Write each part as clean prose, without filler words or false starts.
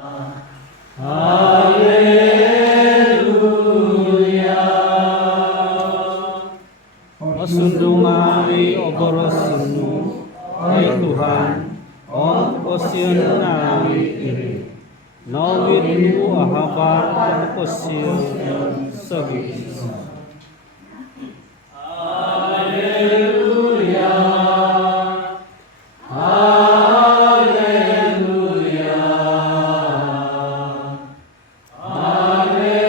Haleluya. Masundungai oborosinu, hai Tuhan, ongkosion nami iri. Nawirmu ahabar ongkosion segitu. Haleluya. Haleluya. Haleluya.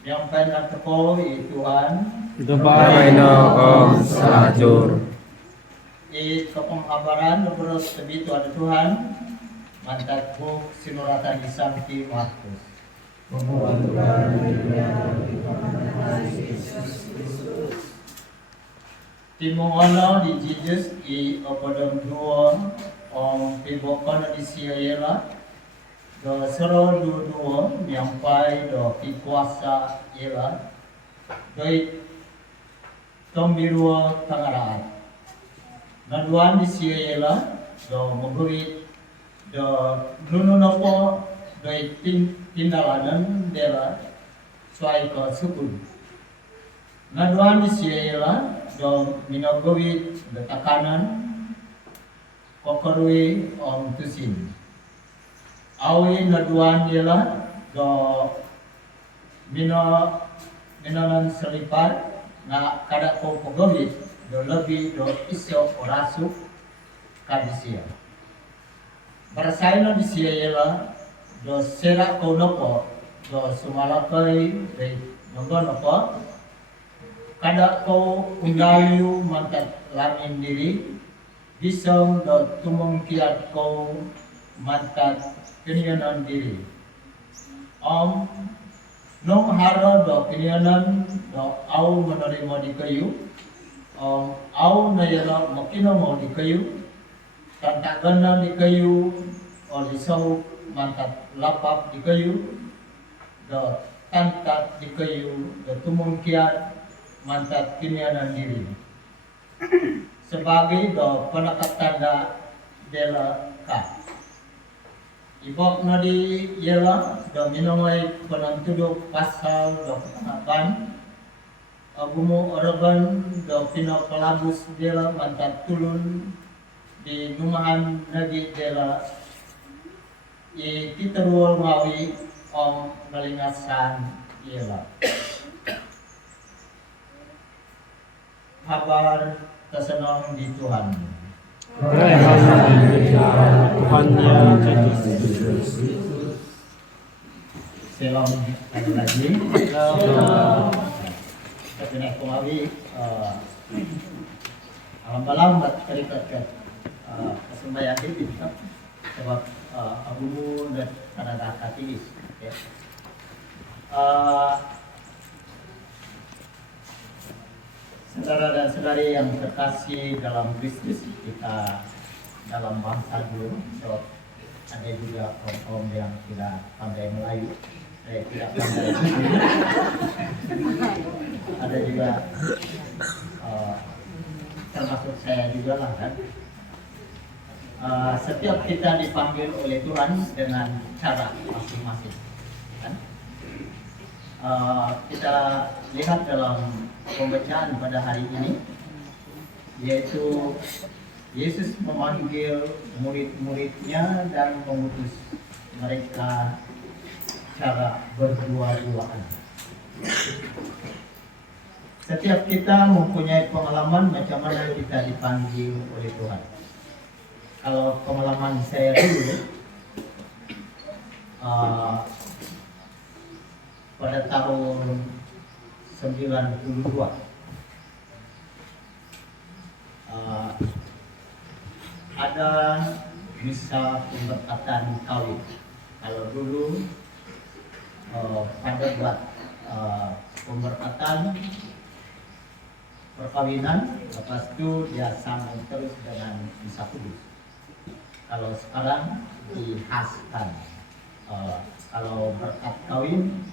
Yang penat teko Tuhan, Dabay na ang sajur. kepenghabaran leberos sebitu ada Tuhan, mantat buk sinuratan isamti Markus. Timongono di Jesus i opodom duo om pibokono di siayela do sero duo nyampai do kikuasa ila doi tombirua tangaraan naduan di siayela do mugurit do nununopo doi tindalanan dela suai ko sukun naduan di siayela do minogowit do takanan kokorui om tusin awi naduan dela do minonan selipat na kada ko pogowit do lebih do isyo orasuk kadisia barasaino di siayela do sera ko nopo do sumalakai de nopo kada ko undayu mantat lamin diri bisong do tumungkiat ko mantat kinianan diri nung haro do kinianan do au menerima di kayu au na yala makino mo di kayu tantagan di kayu o lisaw mantat lapap di kayu do tantat di kayu do tumungkiat mantat kinianan diri sebagai do penakatanda dela ka ibok na di yela do minongay penantudok pasal do ketanapan agumo oraban do pinapalabus dela mantat tulun di numahan nagi dela i titeruol ngawi om nalingasan yela kabar kesenang di Tuhan. Tuhannya Yesus. Selam lagi. Kita kembali alam-alam terikat kesembahyang ini sebab abumu dan tanda katilis. Saudara dan saudari yang terkasih dalam Kristus, kita dalam bangsa dulu, so, ada juga kaum yang tidak pandai Melayu, tidak pandai ada juga termasuk saya juga lah kan. Setiap kita dipanggil oleh Tuhan dengan cara masing-masing, kan? Kita lihat dalam pembacaan pada hari ini, yaitu Yesus memanggil murid-muridnya dan mengutus mereka secara berdua-duaan. Setiap kita mempunyai pengalaman macam mana kita dipanggil oleh Tuhan. Kalau pengalaman saya dulu, pada tahun 92 ada misa pemberkatan kawin. Kalau dulu pada buat pemberkatan perkawinan, lepas itu dia sambung terus dengan misa kudus. Kalau sekarang dihaskan, kalau berkat kawin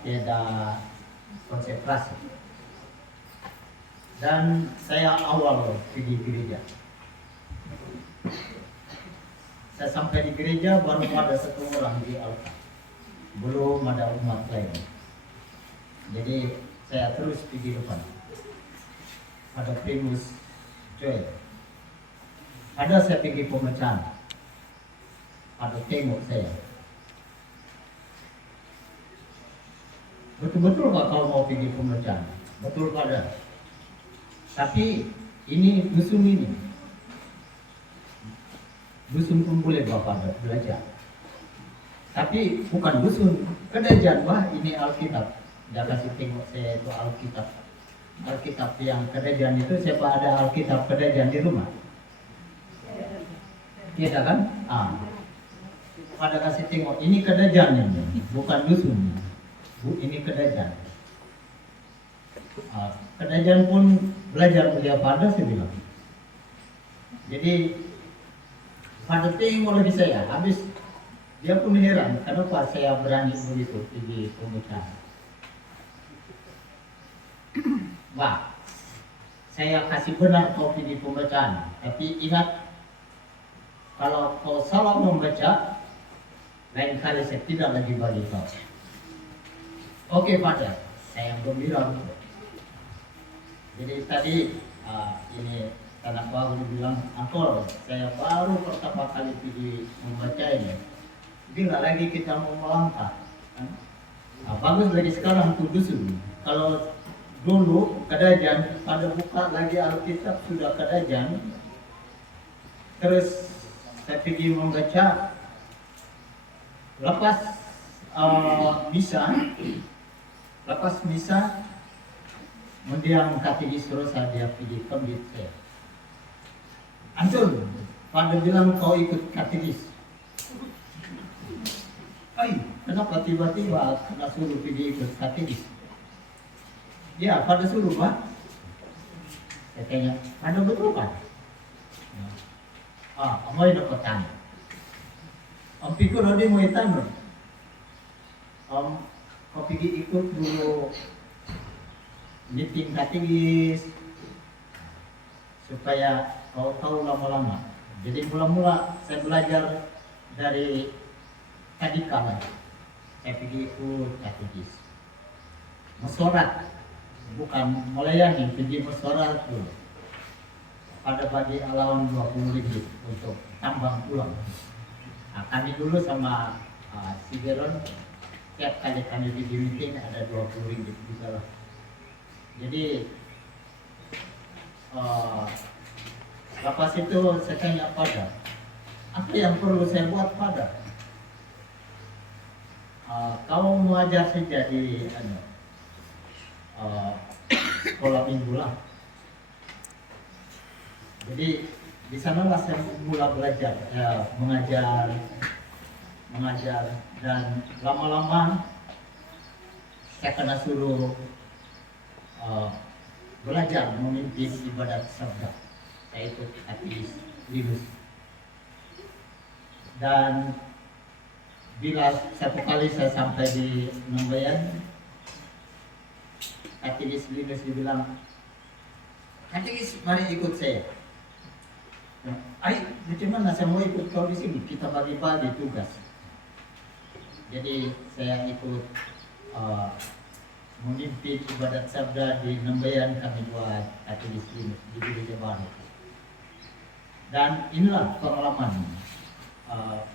tiada konsentrasi. Dan saya awal pergi gereja. Saya sampai di gereja baru ada satu orang di altar, belum ada umat lain. Jadi saya terus pergi depan. Ada Primus Joel. Ada saya pergi pemecahan. Ada tengok saya. Betul-betul Pak kalau mau pergi pemecahan? Betul pada. Tapi ini dusun ini. Dusun pun boleh Bapak belajar. Tapi bukan dusun. Kedajan Bah, ini Alkitab. Dia kasih tengok saya itu Alkitab. Alkitab yang Kedajan itu, siapa ada Alkitab Kedajan di rumah? Tidak kan? Pada kasih tengok, ini Kedajan ini, bukan dusun. Ini Kedajan. Kedajan pun belajar melihat pada saya bilang. Jadi pada tengok lagi saya, habis dia pun heran kenapa saya berani begitu pergi pemecahan. Wah, saya kasih benar kau pergi pemecahan, tapi ingat kalau kau salah membaca, lain kali saya tidak lagi bagi kau. Oke Pada, saya gembira. Jadi tadi ini anak baru bilang, Angkol, saya baru pertama kali pergi membaca ini. Bila lagi kita mau melangkah, kan? Bagus lagi sekarang tuh dusun. Kalau dulu Kedajan, pada buka lagi Alkitab sudah Kedajan. Terus saya pergi membaca, lepas misa, mendiang katekis Rosa dia pergi kembit saya. Antul, pada bilang kau ikut katekis. Kenapa tiba-tiba kena suruh pergi ikut katekis? Ya, pada suruh Pak. Saya tanya, ada betul Pak? Mau dapat tanya. Pikir ada mau tanya. Kau pergi ikut dulu meeting katekis supaya kau tahu lama-lama. Jadi mula-mula saya belajar dari tadi kala. Saya pergi ikut katekis. Mesorat, bukan melayani, pergi mesorat dulu. Pada bagi alawan 20 ringgit untuk tambang pulang. Kami dulu sama si Geron, tiap kali kami pergi meeting ada 20 ringgit juga lah. Jadi lepas itu saya tanya Pada, apa yang perlu saya buat Pada? Kau mengajar saja di sekolah minggu lah. Jadi di sanalah saya mulai belajar, mengajar dan lama-lama saya kena suruh belajar memimpin ibadat sabda. Saya ikut katekis Linus. Dan bila satu kali saya sampai di Nambayan, katekis Linus dibilang, katekis mari ikut saya. Bagaimana saya mau ikut kau di sini? Kita bagi-bagi tugas. Jadi saya ikut memimpin ibadat sabda di Nambayan, kami buat katekis Linus di Gereja Baru. Dan inilah pengalaman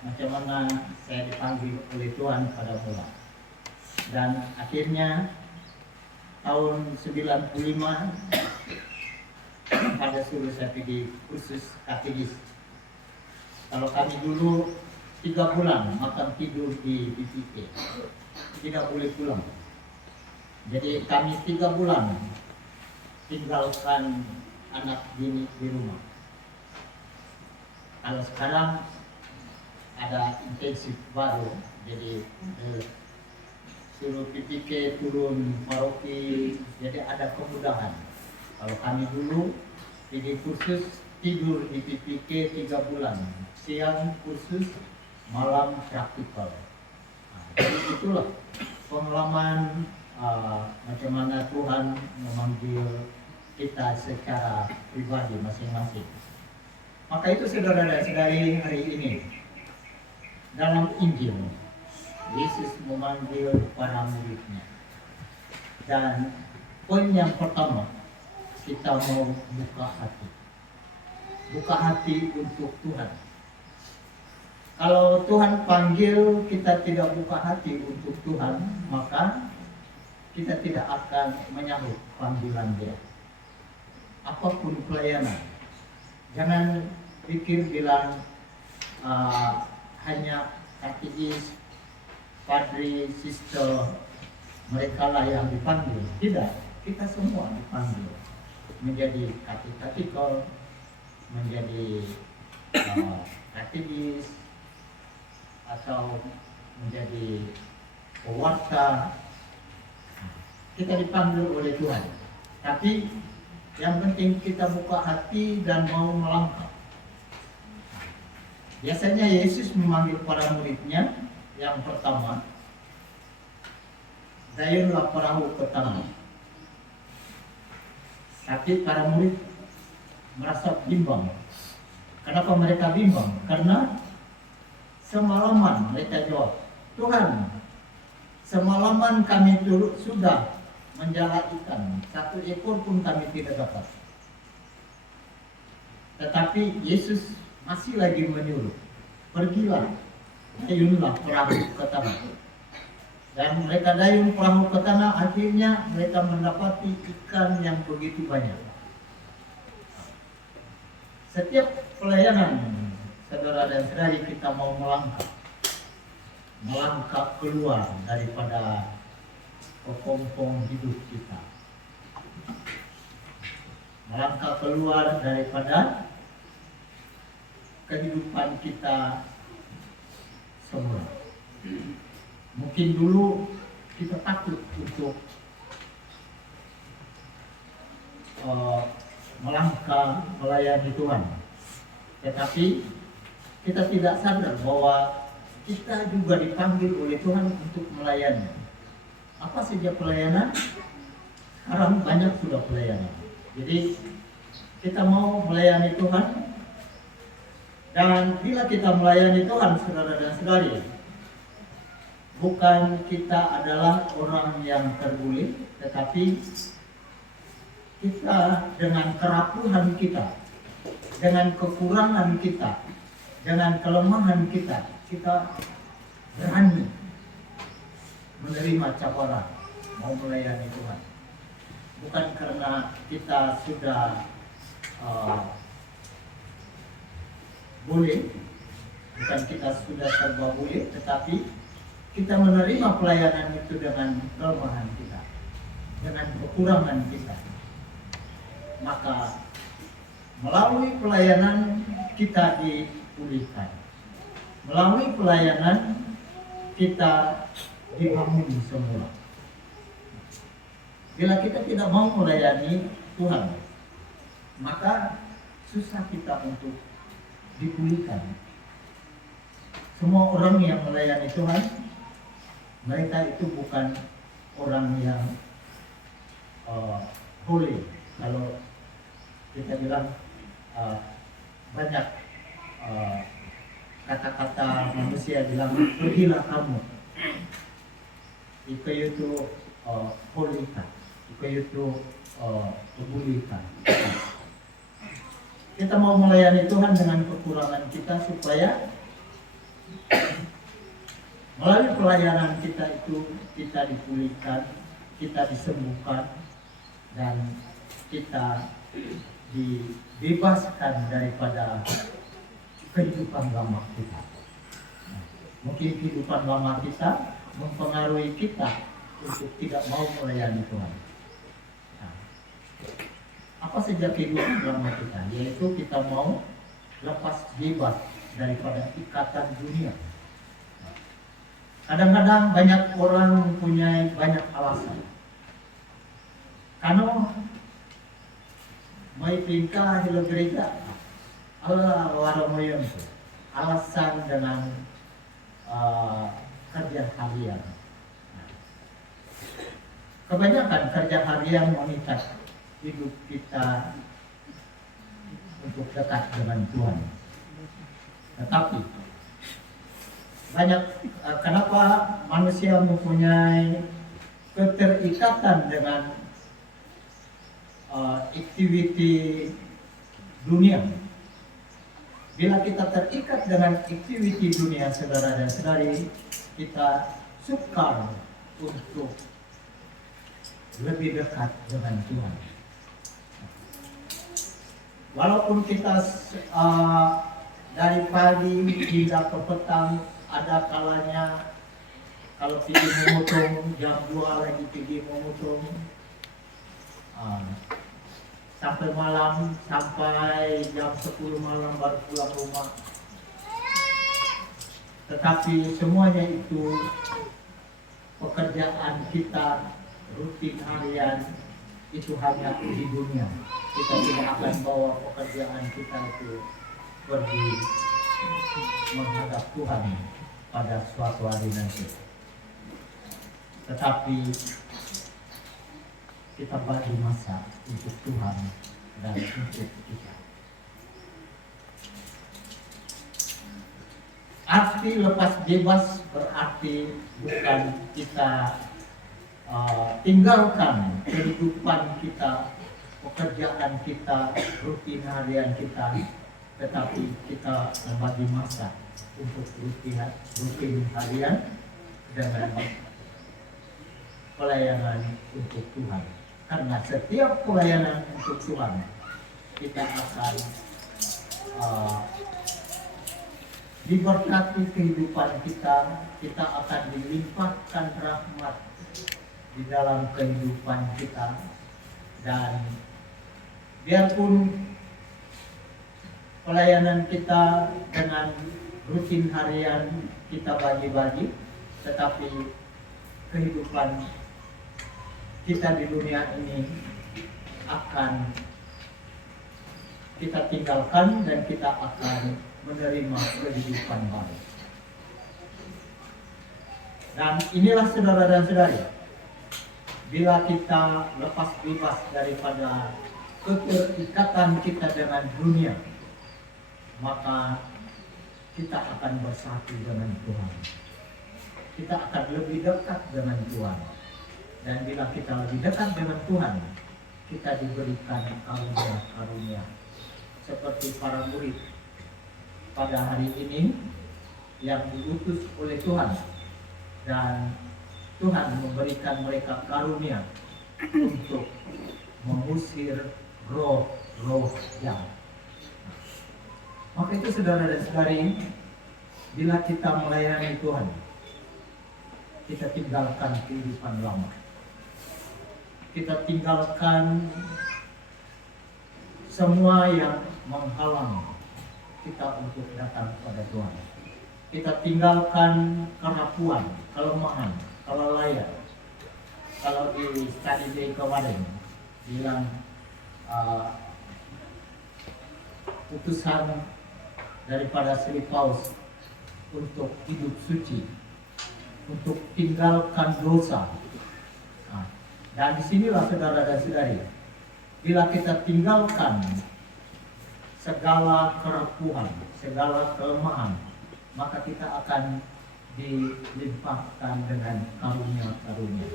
macam mana saya dipanggil oleh Tuhan pada mula. Dan akhirnya tahun 95 pada suruh saya pergi kursus katekis. Kalau kami dulu 3 bulan makan tidur di BPK, tidak boleh pulang. Jadi kami 3 bulan tinggalkan anak bini di rumah. Kalau sekarang ada intensif baru, jadi suruh PPK turun paroki, jadi ada kemudahan. Kalau kami dulu pergi kursus, tidur di PPK 3 bulan, siang kursus, malam praktikal. Jadi itulah pengalaman macam mana Tuhan memanggil kita secara pribadi masing-masing. Maka itu saudara dan saudari, hari ini dalam Injil Yesus memanggil para muridnya. Dan poin yang pertama, kita mau buka hati. Buka hati untuk Tuhan. Kalau Tuhan panggil kita tidak buka hati untuk Tuhan, maka kita tidak akan menyambut panggilan Dia. Apapun pelayanan, jangan pikir bilang hanya katekis, padri, sister, mereka lah yang dipanggil. Tidak, kita semua dipanggil menjadi katekikal, menjadi katekis, atau menjadi pewarta. Kita dipanggil oleh Tuhan. Tapi yang penting kita buka hati dan mau melangkah. Biasanya Yesus memanggil para muridnya. Yang pertama, dayunlah perahu ke tengah. Tapi para murid merasa bimbang. Kenapa mereka bimbang? Karena semalaman mereka jawab, Tuhan, semalaman kami sudah menjala ikan, 1 ekor pun kami tidak dapat. Tetapi Yesus masih lagi menyuruh, pergilah, dayunlah perahu ke tengah. Dan mereka dayung perahu ke tengah, akhirnya mereka mendapati ikan yang begitu banyak. Setiap pelayanan, saudara dan saudari, kita mau melangkah keluar daripada kepompong hidup kita, melangkah keluar daripada kehidupan kita semula. Mungkin dulu kita takut untuk melangkah melayani Tuhan, tetapi kita tidak sadar bahwa kita juga dipanggil oleh Tuhan untuk melayani. Apa saja pelayanan? Sekarang banyak sudah pelayanan. Jadi kita mau melayani Tuhan, dan bila kita melayani Tuhan, saudara dan saudari, bukan kita adalah orang yang terguling, tetapi kita dengan kerapuhan kita, dengan kekurangan kita, dengan kelemahan kita, kita berani menerima cabaran mau melayani Tuhan. Bukan karena kita sudah boleh, bukan kita sudah serba boleh, tetapi kita menerima pelayanan itu dengan kelemahan kita, dengan kekurangan kita. Maka melalui pelayanan kita dipulihkan, melalui pelayanan kita dibangun semula. Bila kita tidak mau melayani Tuhan, maka susah kita untuk dipulihkan. Semua orang yang melayani Tuhan, mereka itu bukan orang yang boleh. Kalau kita bilang banyak kata-kata manusia bilang, pergilah kamu, itu polika, itu kebulika. Kita mau melayani Tuhan dengan kekurangan kita, supaya melalui pelayanan kita itu kita dipulihkan, kita disembuhkan, dan kita dibebaskan daripada kehidupan lama kita. Mungkin kehidupan lama kita mempengaruhi kita untuk tidak mau melayani Tuhan. Apa saja kehidupan lama kita, yaitu kita mau lepas bebas daripada ikatan dunia. Kadang-kadang banyak orang mempunyai banyak alasan. Karena may tingkah hilo gereja, Allah waramoyon, alasan dengan kerja harian. kebanyakan kerja harian mengikat hidup kita untuk dekat dengan Tuhan. Tetapi banyak kenapa manusia mempunyai keterikatan dengan aktiviti dunia. Bila kita terikat dengan aktiviti dunia, saudara dan saudari, kita sukar untuk lebih dekat dengan Tuhan. Walaupun kita dari pagi hingga ke petang, ada kalanya kalau pergi memotong jam 2 lagi pergi memotong, sampai malam, sampai jam 10 malam baru pulang rumah. Tetapi semuanya itu pekerjaan kita rutin harian itu hanya di dunia. Kita tidak akan bawa pekerjaan kita itu pergi menghadap Tuhan pada suatu hari nanti. Tetapi kita bagi masa untuk Tuhan dan untuk kita. Arti lepas bebas berarti bukan kita tinggalkan kehidupan kita, pekerjaan kita, rutin harian kita, tetapi kita membagi masa untuk rutin harian dengan pelayanan untuk Tuhan. Karena setiap pelayanan untuk Tuhan kita akan diberkati kehidupan kita akan dilimpahkan rahmat di dalam kehidupan kita, dan biarpun pelayanan kita dengan rutin harian kita bagi-bagi, tetapi kehidupan kita di dunia ini akan kita tinggalkan dan kita akan menerima kehidupan baru. Dan inilah saudara dan saudari, bila kita lepas bebas daripada keterikatan kita dengan dunia, maka kita akan bersatu dengan Tuhan. Kita akan lebih dekat dengan Tuhan. Dan bila kita lebih dekat dengan Tuhan, kita diberikan karunia-karunia seperti para murid pada hari ini yang diutus oleh Tuhan, dan Tuhan memberikan mereka karunia untuk mengusir roh-roh jahat. Maka itu saudara dan saudari, bila kita melayani Tuhan, kita tinggalkan kehidupan lama. Kita tinggalkan semua yang menghalang kita untuk datang kepada Tuhan. Kita tinggalkan kerapuan, kelemahan, kelalaian. Kalau di study day kemarin bilang putusan daripada Sri Paus untuk hidup suci, untuk tinggalkan dosa. Dan disinilah saudara dan saudari, bila kita tinggalkan segala kerapuhan, segala kelemahan, maka kita akan dilimpahkan dengan karunia-karunia.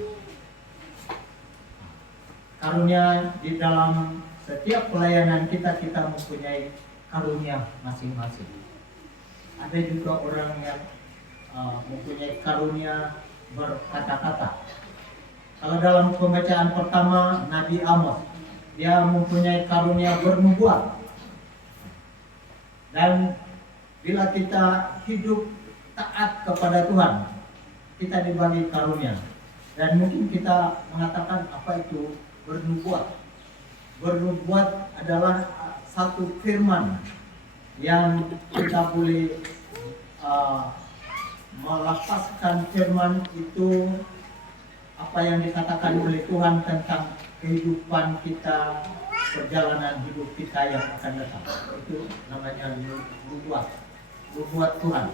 Karunia di dalam setiap pelayanan kita mempunyai karunia masing-masing. Ada juga orang yang mempunyai karunia berkata-kata. Kalau dalam pembacaan pertama Nabi Amos, dia mempunyai karunia bernubuat. Dan bila kita hidup taat kepada Tuhan, kita dibagi karunia. Dan mungkin kita mengatakan apa itu bernubuat. Bernubuat adalah satu firman yang kita boleh melepaskan firman itu, apa yang dikatakan oleh Tuhan tentang kehidupan kita, perjalanan hidup kita yang akan datang. Itu namanya nubuat Tuhan.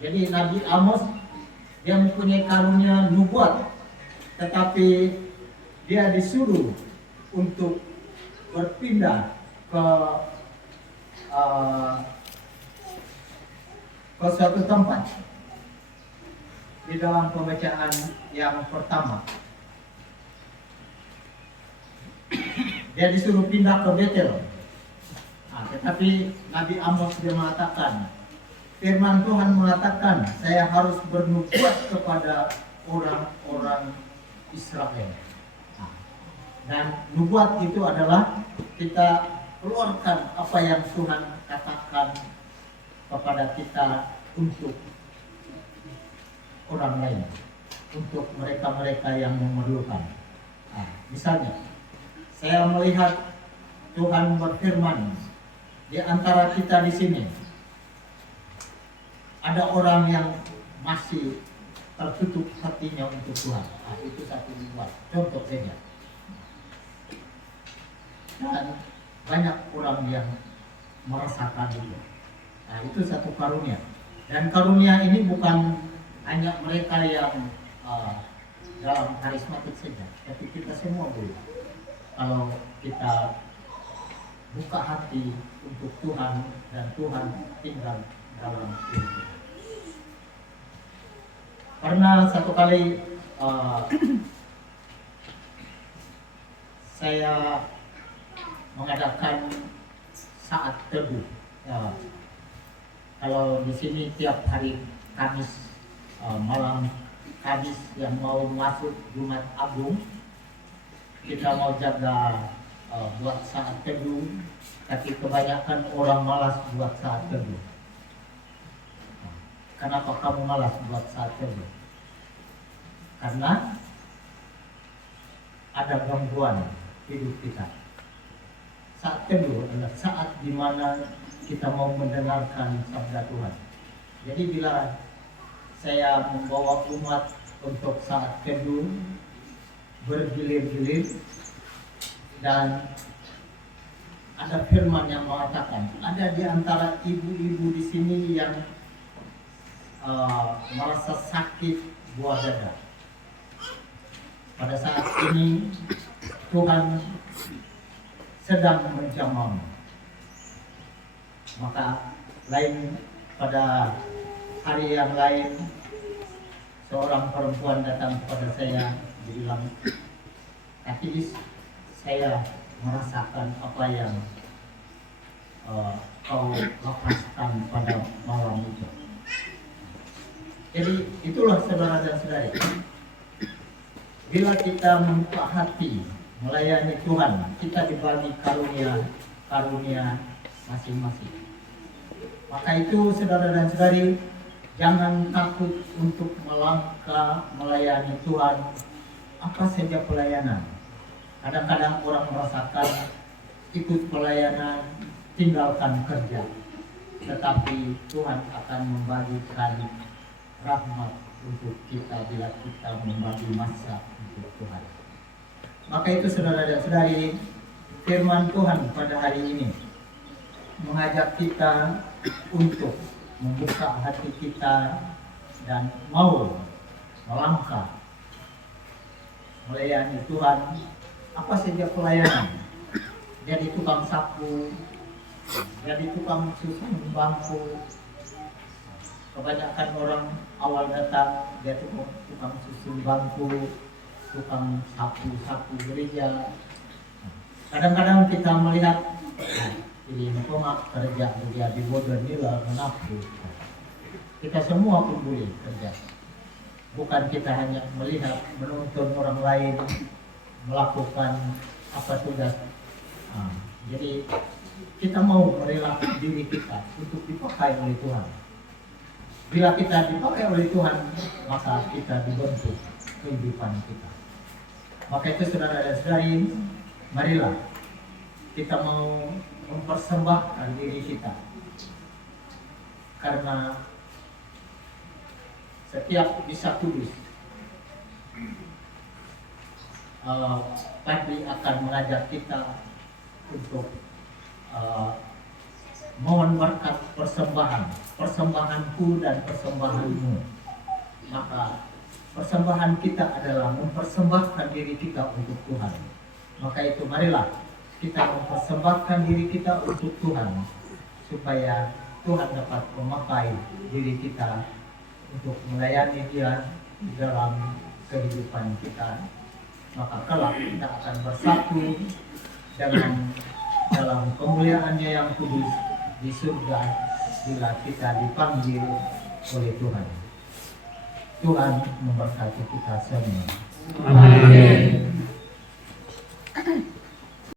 Jadi Nabi Amos dia mempunyai karunia nubuat. tetapi dia disuruh untuk berpindah ke suatu tempat di dalam pembacaan yang pertama. Dia disuruh pindah ke Betel. Tetapi Nabi Amos dia mengatakan, firman Tuhan mengatakan, saya harus bernubuat kepada orang-orang Israel. Dan nubuat itu adalah kita keluarkan apa yang Tuhan katakan kepada kita untuk orang lain, untuk mereka-mereka yang memerlukan. Misalnya, saya melihat Tuhan berfirman di antara kita di sini ada orang yang masih tertutup hatinya untuk Tuhan. Itu satu nubuat. Contoh saja. Dan banyak orang yang merasakan itu. Itu satu karunia. Dan karunia ini bukan hanya mereka yang dalam karismatik saja, tapi kita semua boleh. Kalau kita buka hati untuk Tuhan dan Tuhan tinggal dalam diri kita. Karena satu kali saya mengadakan saat teduh. Kalau di sini tiap hari Kamis, malam Kamis yang mau masuk Jumat Agung, kita mau jaga buat saat teduh, tapi kebanyakan orang malas buat saat teduh. Kenapa kamu malas buat saat teduh? Karena ada gangguan hidup kita. Saat teduh adalah saat di mana kita mau mendengarkan sabda Tuhan. Jadi bila saya membawa umat untuk saat teduh bergilir-gilir, dan ada firman yang mengatakan, ada di antara ibu-ibu di sini yang merasa sakit buah dada. Pada saat ini Tuhan sedang menjamah. Maka lain pada hari yang lain, seorang perempuan datang kepada saya, bilang, "Katis, saya merasakan apa yang kau lepaskan pada malam itu." Jadi itulah saudara dan saudari, bila kita membuka hati melayani Tuhan, kita dibagi karunia masing-masing. Maka itu saudara dan saudari, jangan takut untuk melangkah melayani Tuhan, apa saja pelayanan. Kadang-kadang orang merasakan ikut pelayanan, tinggalkan kerja. Tetapi Tuhan akan membagikan rahmat untuk kita bila kita membagi masa untuk Tuhan. Maka itu saudara dan saudari, firman Tuhan pada hari ini mengajak kita untuk membuka hati kita dan mau melangkah melayani Tuhan. Apa saja pelayanan, jadi tukang sapu, jadi tukang susun bangku. Kebanyakan orang awal datang, dia tukang susun bangku, tukang sapu gereja. Kadang-kadang kita melihat, ini kok kerja di modern nila menapu. Kita semua pun boleh kerja. Bukan kita hanya melihat, menonton orang lain melakukan apa tugas. Jadi kita mau merelakan diri kita untuk dipakai oleh Tuhan. Bila kita dipakai oleh Tuhan, maka kita dibentuk kehidupan kita. Maka itu saudara dan saudari, marilah kita mau mempersembahkan diri kita. Karena setiap bisa kudus Padri akan mengajak kita untuk mohon berkat persembahanku dan persembahanmu. Maka persembahan kita adalah mempersembahkan diri kita untuk Tuhan. Maka itu marilah kita mempersembahkan diri kita untuk Tuhan, supaya Tuhan dapat memakai diri kita untuk melayani Dia di dalam kehidupan kita. Maka kelak kita akan bersatu dengan dalam kemuliaannya yang kudus di surga bila kita dipanggil oleh Tuhan. Tuhan memberkati kita semua. Amin.